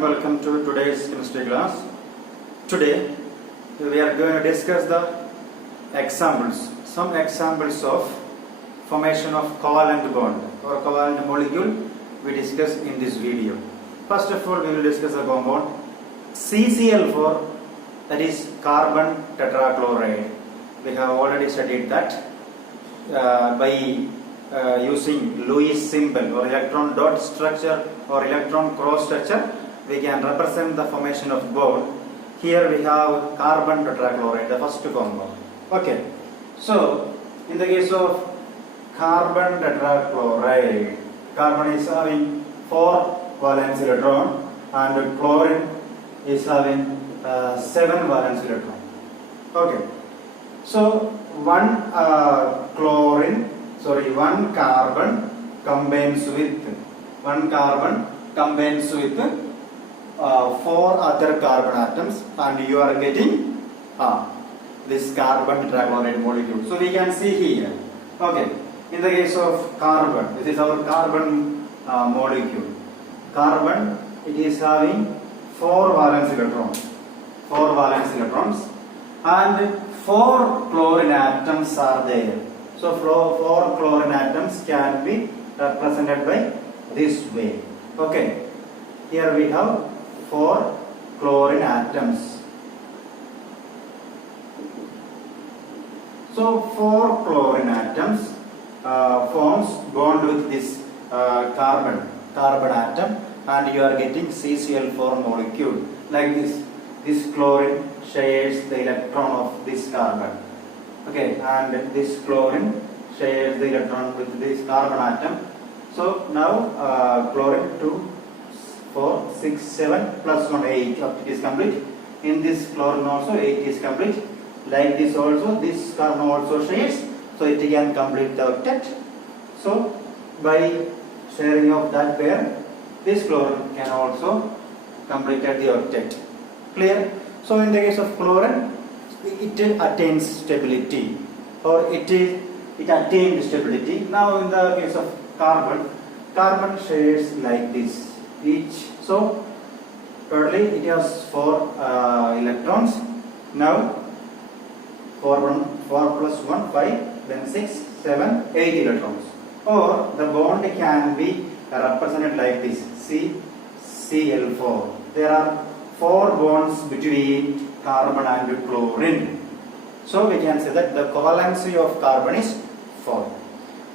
and welcome to today's chemistry class. Today we are going to discuss some examples of formation of covalent bond or covalent molecule we discuss in this video. First of all, we will discuss a compound CCl4, that is carbon tetrachloride. We have already studied that by using Lewis symbol or electron dot structure or electron cross structure, we can represent the formation of bond. Here we have carbon tetrachloride, the first compound. Okay, so in the case of carbon tetrachloride, carbon is having 4 valence electron and chlorine is having 7 valence electron. Okay, so one carbon combines with 4 other carbon atoms, and you are getting this carbon tetrachloride molecule. So we can see here. Okay, in the case of carbon, this is our carbon molecule. Carbon, it is having 4 valence electrons, and 4 chlorine atoms are there. So 4 chlorine atoms can be represented by this way. Okay, here we have 4 chlorine atoms. So 4 chlorine atoms forms bond with this carbon atom, and you are getting CCl4 molecule like this. This chlorine shares the electron of this carbon. Okay, and this chlorine shares the electron with this carbon atom. So now chlorine 2, 4, 6, 7 plus 1, 8. It is complete. In this chlorine also 8 is complete. Like this also, this carbon also shares, so it can complete the octet. So by sharing of that pair, this chlorine can also complete the octet. Clear? So in the case of chlorine, it attains stability, or it attained stability. Now in the case of carbon shares like this each. So early it has 4 electrons. Now 4 plus 1, 5, then 6, 7, 8 electrons. Or the bond can be represented like this, CCl4. There are 4 bonds between carbon and chlorine. So we can say that the covalency of carbon is 4.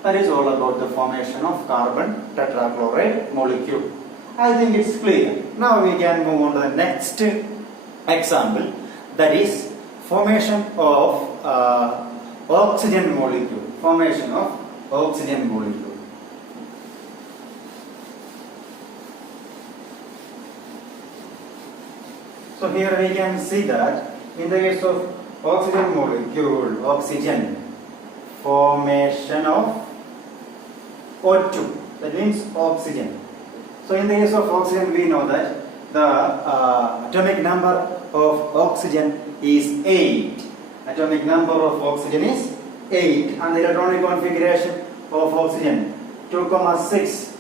That is all about the formation of carbon tetrachloride molecule. I think it's clear. Now we can move on to the next example, that is formation of oxygen molecule. Formation of oxygen molecule. So here we can see that in the case of oxygen molecule, oxygen, formation of O2, that means oxygen. So in the case of oxygen, we know that the atomic number of oxygen is 8. Atomic number of oxygen is 8, and the electronic configuration of oxygen 2,6.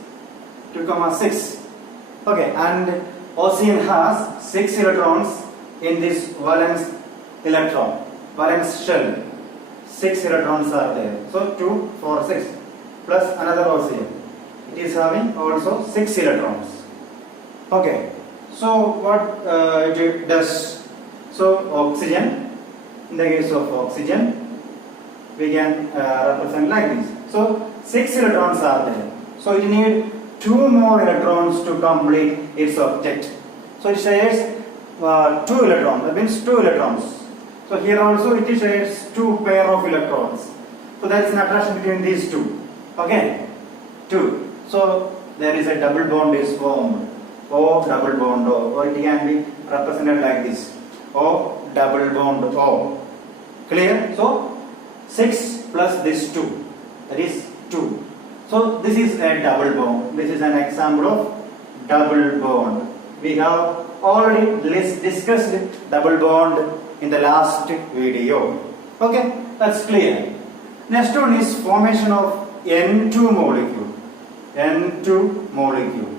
Okay, and oxygen has 6 electrons in this valence shell. 6 electrons are there. So 2, 4, 6 plus another oxygen. It is having also 6 electrons. Okay, so what it does? So oxygen, in the case of oxygen, we can represent like this. So 6 electrons are there. So it needs 2 more electrons to complete its octet. So it shares 2 electrons. That means 2 electrons. So here also it shares 2 pair of electrons. So there is an attraction between these 2. Okay, 2. So there is a double bond is formed. O double bond O, or it can be represented like this. O double bond O. Clear? So 6 plus this 2, that is 2. So this is a double bond. This is an example of double bond. We have already discussed double bond in the last video. Okay, that's clear. Next one is formation of N2 molecule.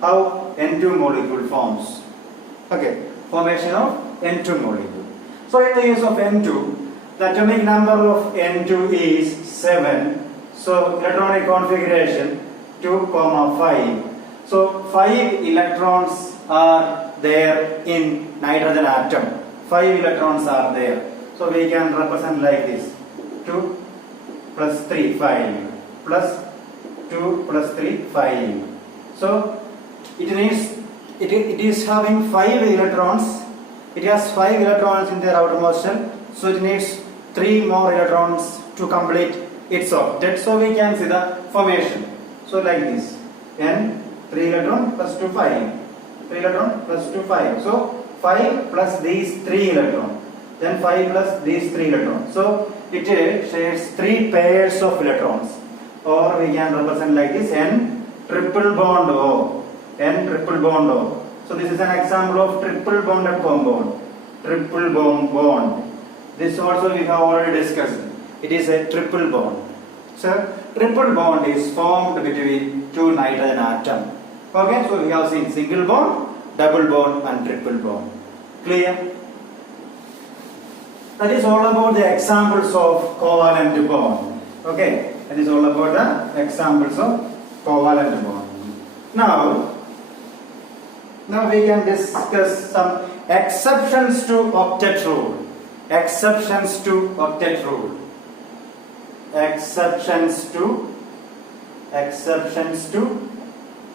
How? N2 molecule forms. Okay, formation of N2 molecule. So in the case of N2, the atomic number of N2 is 7. So electronic configuration 2, 5. So 5 electrons are there in nitrogen atom. 5 electrons are there. So we can represent like this: 2 plus 3, 5, plus 2 plus 3, 5. So it is having 5 electrons. It has 5 electrons in their outermost shell. So it needs 3 more electrons to complete its octet. So we can see the formation. So like this: N 3 electron plus 2, 5. 3 electron plus 2, 5. So 5 plus these 3 electrons. Then 5 plus these 3 electrons. So it shares 3 pairs of electrons. Or we can represent like this: N triple bond O. N triple bond O. So this is an example of triple bonded compound. Triple bond. This also we have already discussed. It is a triple bond. So triple bond is formed between 2 nitrogen atoms. Okay, so we have seen single bond, double bond and triple bond. Clear? That is all about the examples of covalent bond. Okay, that is all about the examples of covalent bond. Now we can discuss some exceptions to octet rule. Exceptions to octet rule. Exceptions to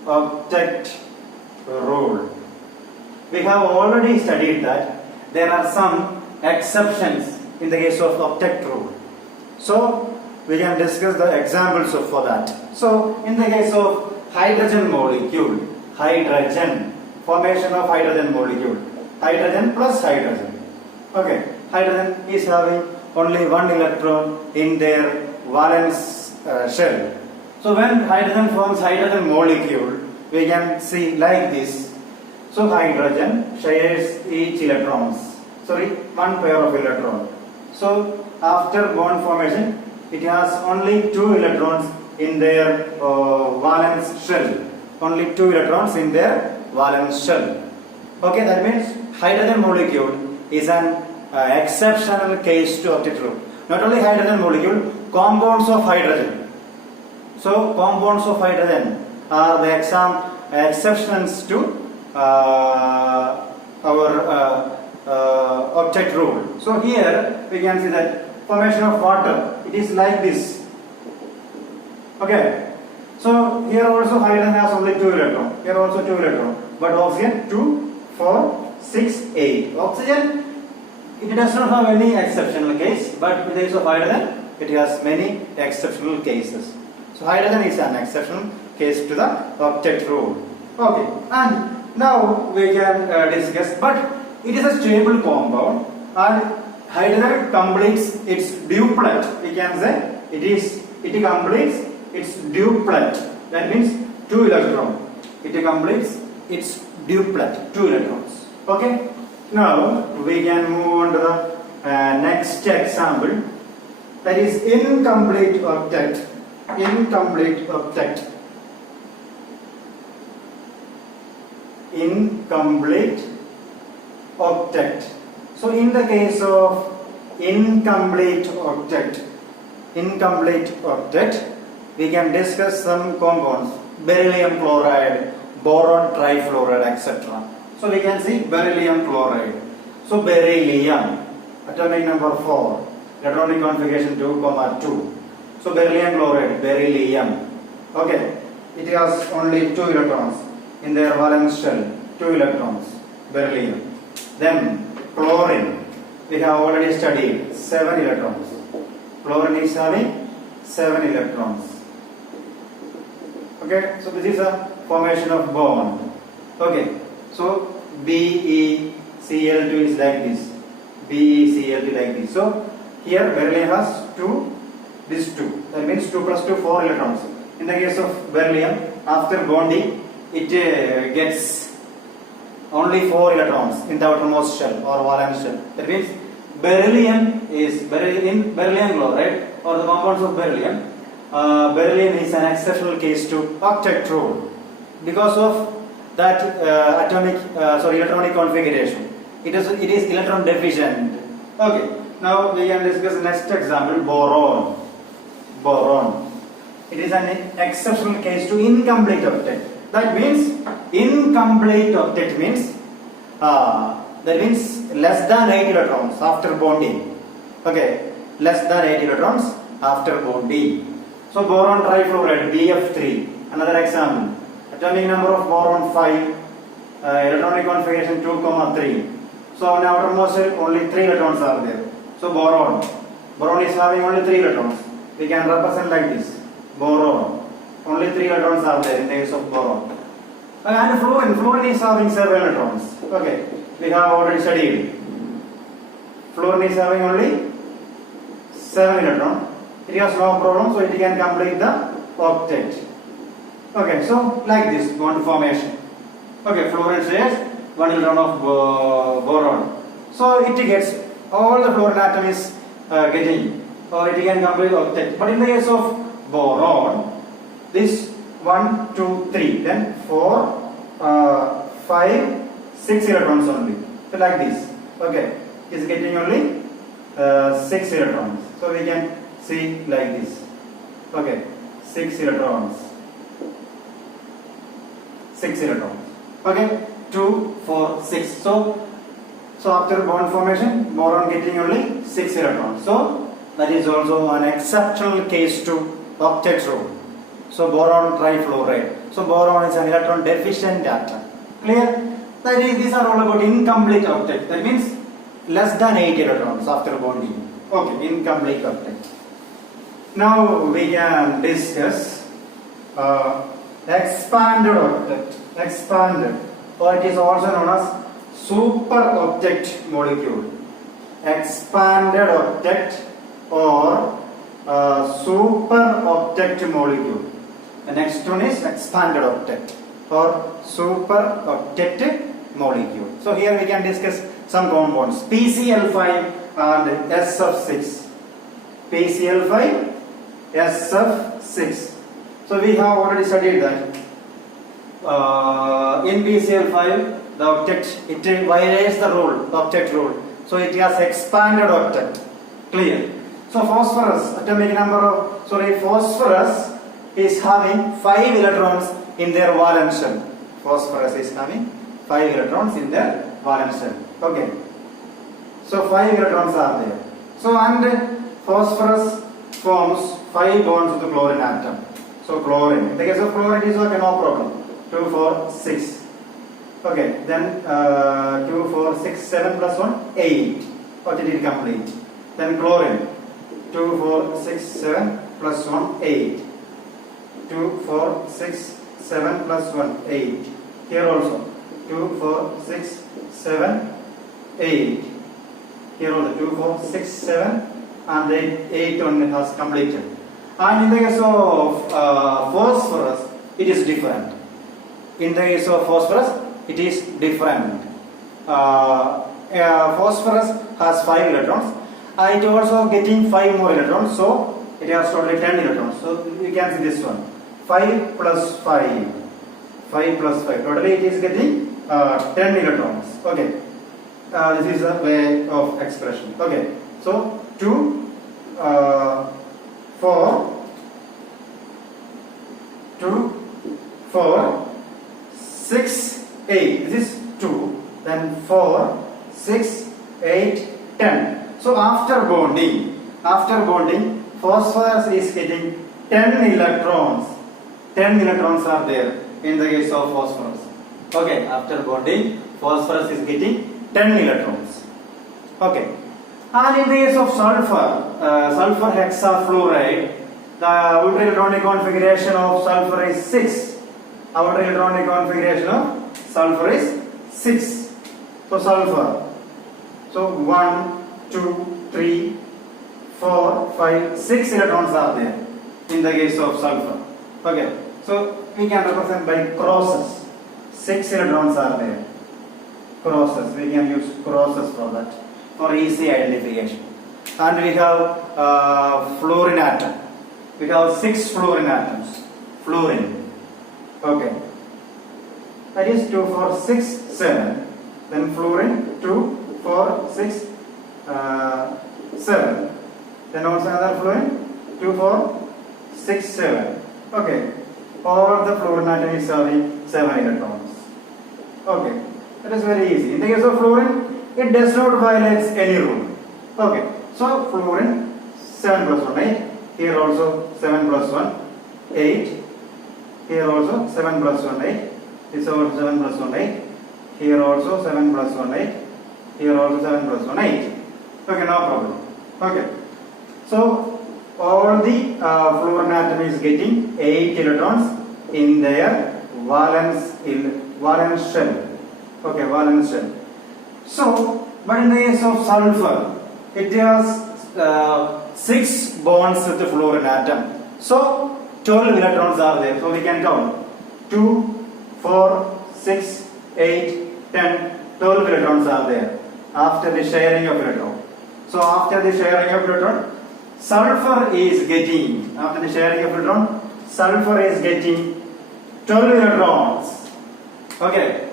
octet rule. We have already studied that there are some exceptions in the case of octet rule. So we can discuss the examples for that. So in the case of hydrogen molecule, formation of hydrogen molecule, hydrogen plus hydrogen. Okay, hydrogen is having only 1 electron in their valence shell. So when hydrogen forms hydrogen molecule, we can see like this. So hydrogen shares each one pair of electrons. So after bond formation, it has only 2 electrons in their valence shell. Only 2 electrons in their valence shell. Okay, that means hydrogen molecule is an exceptional case to octet rule. Not only hydrogen molecule, compounds of hydrogen. So compounds of hydrogen are the exceptions to our octet rule. So here we can see that formation of water, it is like this. Okay. So here also hydrogen has only 2 electrons. Here also 2 electrons. But oxygen 2, 4, 6, 8. Oxygen, it does not have any exceptional case, but in the case of hydrogen, it has many exceptional cases. So hydrogen is an exceptional case to the octet rule. Okay, and now we can discuss, but it is a stable compound and hydrogen completes its duplet. We can say it completes its duplet. That means 2 electrons. It completes its duplet, 2 electrons. Okay. Now we can move on to the next example. That is incomplete octet. Incomplete octet. Incomplete octet. So in the case of incomplete octet, we can discuss some compounds: beryllium chloride, boron trifluoride, etc. So we can see beryllium chloride. So beryllium, atomic number 4, electronic configuration 2, 2. So beryllium chloride, beryllium. Okay, it has only 2 electrons in their valence shell. 2 electrons, beryllium. Then chlorine, we have already studied 7 electrons. Chlorine is having 7 electrons. Okay, so this is a formation of bond. Okay, so BeCl2 is like this. BeCl2 like this. So here beryllium has 2, this 2. That means 2 plus 2, 4 electrons. In the case of beryllium, after bonding, it gets only 4 electrons in the outermost shell or valence shell. That means beryllium is in beryllium chloride or the compounds of beryllium. Beryllium is an exceptional case to octet rule because of that electronic configuration. It is electron deficient. Okay. Now we can discuss next example, boron. Boron. It is an exceptional case to incomplete octet. That means incomplete octet means less than 8 electrons after bonding. Okay, less than 8 electrons after bonding. So boron trifluoride BF3. Another example. Atomic number of boron 5. Electronic configuration 2,3. So on outermost shell only 3 electrons are there. So boron is having only 3 electrons. We can represent like this. Boron. Only 3 electrons are there in the case of boron. And fluorine is having 7 electrons. Okay, we have already studied. Fluorine is having only 7 electrons. It has no problem, so it can complete the octet. Okay, so like this bond formation. Okay, fluorine shares 1 electron of boron. So it gets all the fluorine atom is getting, or it can complete octet. But in the case of boron, this 1, 2, 3, then 4, 5, 6 electrons only. So like this. Okay, it is getting only 6 electrons. So we can see like this. Okay, 6 electrons. 6 electrons. Okay, 2, 4, 6. So after bond formation, boron getting only 6 electrons. So that is also an exceptional case to octet rule. So boron trifluoride. So boron is an electron deficient atom. Clear? That is, these are all about incomplete octet. That means less than 8 electrons after bonding. Okay, incomplete octet. Now we can discuss expanded octet. Expanded, or it is also known as super octet molecule. Expanded octet or super octet molecule. The next one is expanded octet or super octet molecule. So here we can discuss some compounds, PCl5 and SF6. PCl5, SF6. So we have already studied that. In PCl5, the octet, it violates the rule, the octet rule. So it has expanded octet. Clear? So phosphorus, atomic number of, phosphorus is having 5 electrons in their valence shell. Phosphorus is having 5 electrons in their valence shell. Okay. So 5 electrons are there. So and phosphorus forms 5 bonds with the chlorine atom. So chlorine. In the case of chlorine, it is okay, no problem. 2, 4, 6. Okay, then 2, 4, 6, 7 plus 1, 8. What did it complete? Then chlorine. 2, 4, 6, 7 plus 1, 8. 2, 4, 6, 7 plus 1, 8. Here also 2, 4, 6, 7, 8. Here also 2, 4, 6, 7 and 8 only has completed. And in the case of phosphorus, it is different. In the case of phosphorus, it is different. Phosphorus has 5 electrons. It also getting 5 more electrons, so it has totally 10 electrons. So you can see this one. 5 plus 5. 5 plus 5. Totally it is getting 10 electrons. Okay. This is a way of expression. Okay. So 2, 4, 2, 4, 6, 8. This is 2. Then 4, 6, 8, 10. So after bonding, phosphorus is getting 10 electrons. 10 electrons are there in the case of phosphorus. Okay, after bonding, phosphorus is getting 10 electrons. Okay. And in the case of sulfur, sulfur hexafluoride, the outer electronic configuration of sulfur is 6. Outer electronic configuration of sulfur is 6. So sulfur. So 1, 2, 3, 4, 5, 6 electrons are there in the case of sulfur. Okay. So we can represent by crosses. 6 electrons are there. Crosses. We can use crosses for that, for easy identification. And we have fluorine atom. We have 6 fluorine atoms. Fluorine. Okay. that is 2, 4, 6, 7. Then fluorine 2, 4, 6, 7. Then also another fluorine 2, 4, 6, 7. Okay. All the fluorine atom is having 7 electrons. Okay. That is very easy. In the case of fluorine, it does not violate any rule. Okay. So fluorine 7 plus 1, 8. Here also 7 plus 1, 8. Here also 7 plus 1, 8. This also 7 plus 1, 8. Here also 7 plus 1, 8. Here also 7 plus 1, 8. Okay, no problem. Okay. So all the fluorine atom is getting 8 electrons in their valence shell. Okay, valence shell. So, but in the case of sulfur, it has 6 bonds with the fluorine atom. So 12 electrons are there. So we can count 2, 4, 6, 8, 10, 12 electrons are there after the sharing of electron. So after the sharing of electron, sulfur is getting, after the sharing of electron, sulfur is getting 12 electrons. Okay.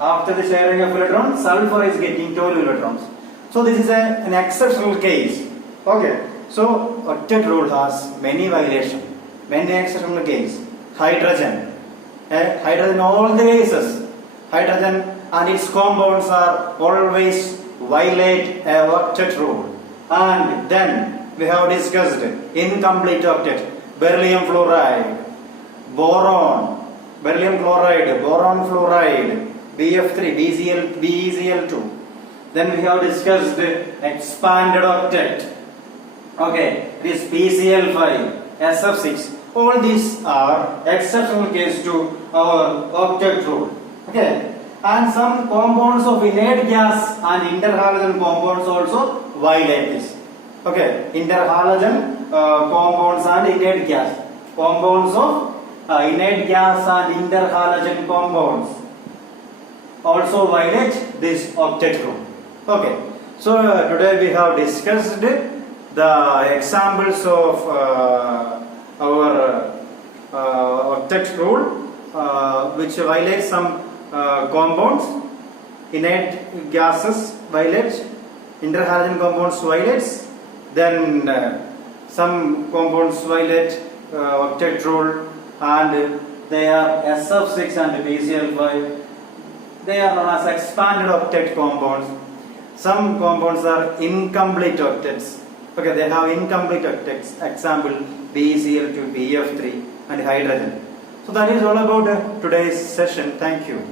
After the sharing of electrons, sulfur is getting 12 electrons. So this is an exceptional case. Okay. So octet rule has many violations, many exceptional cases. Hydrogen, hydrogen all the cases. Hydrogen and its compounds are always violate a octet rule. And then we have discussed incomplete octet, beryllium fluoride, boron, beryllium chloride, boron fluoride, BF3, BeCl2. Then we have discussed expanded octet. Okay, this PCl5, SF6. All these are exceptional case to our octet rule. Okay, and some compounds of inert gas and interhalogen compounds also violate this. Okay, interhalogen compounds and inert gas. Compounds of inert gas and interhalogen compounds also violate this octet rule. Okay, so today we have discussed the examples of our octet rule which violates some compounds, inert gases violates, interhalogen compounds violates, then some compounds violate octet rule, and they are SF6 and BCl5. They are known as expanded octet compounds. Some compounds are incomplete octets. Okay, they have incomplete octets. Example BeCl2, BF3 and hydrogen. So that is all about today's session. Thank you.